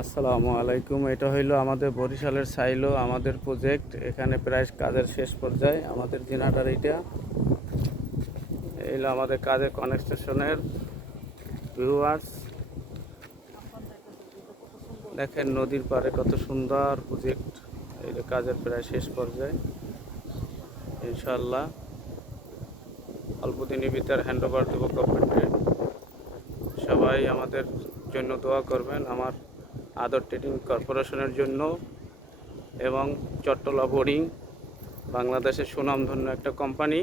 আসসালামু আলাইকুম। এটা হইলো আমাদের বরিশালের সাইলো আমাদের প্রজেক্ট। এখানে প্রায় কাজের শেষ পর্যায়ে আমাদের দিনাটার এইটা এইলো আমাদের কাজের কনস্ট্রাকশনের ভিউয়ার্স। দেখেন নদীর পাড়ে কত সুন্দর প্রজেক্ট। এই কাজের প্রায় শেষ পর্যায়ে, ইনশাআল্লাহ অল্প দিনের ভিতর হ্যান্ড ওভার দেবো গভর্নমেন্টে। সবাই আমাদের জন্য দোয়া করবেন, আমার আদর ট্রেডিং কর্পোরেশনের জন্য এবং চট্টলা বোর্ডিং, বাংলাদেশের সুনামধন্য একটা কোম্পানি।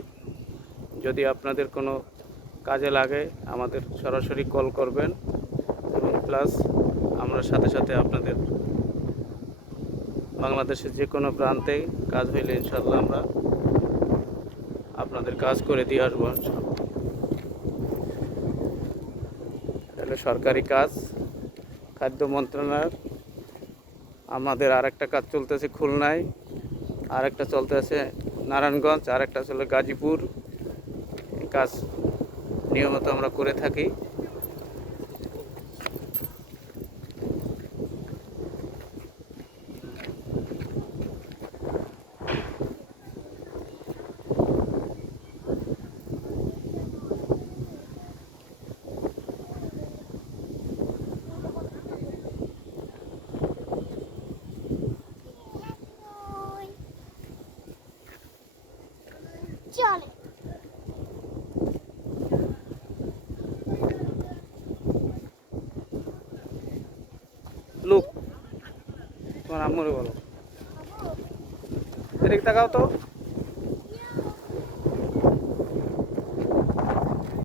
যদি আপনাদের কোনো কাজে লাগে আমাদের সরাসরি কল করবেন এবং প্লাস আমরা সাথে সাথে আপনাদের বাংলাদেশের যে কোনো প্রান্তে কাজ হইলে ইনশাল্লাহ আমরা আপনাদের কাজ করে দিয়ে আসবো। এটা সরকারি কাজ, খাদ্য মন্ত্রণালয়ের। আমাদের আরেকটা কাজ চলতেছে খুলনায়, আরেকটা চলতেছে নারায়ণগঞ্জ, আরেকটা চলে গাজীপুর। এই কাজ নিয়মিত আমরা করে থাকি। চলে লুক, তোমার আম্মুরে বলো, এদিকে তাকাও তো।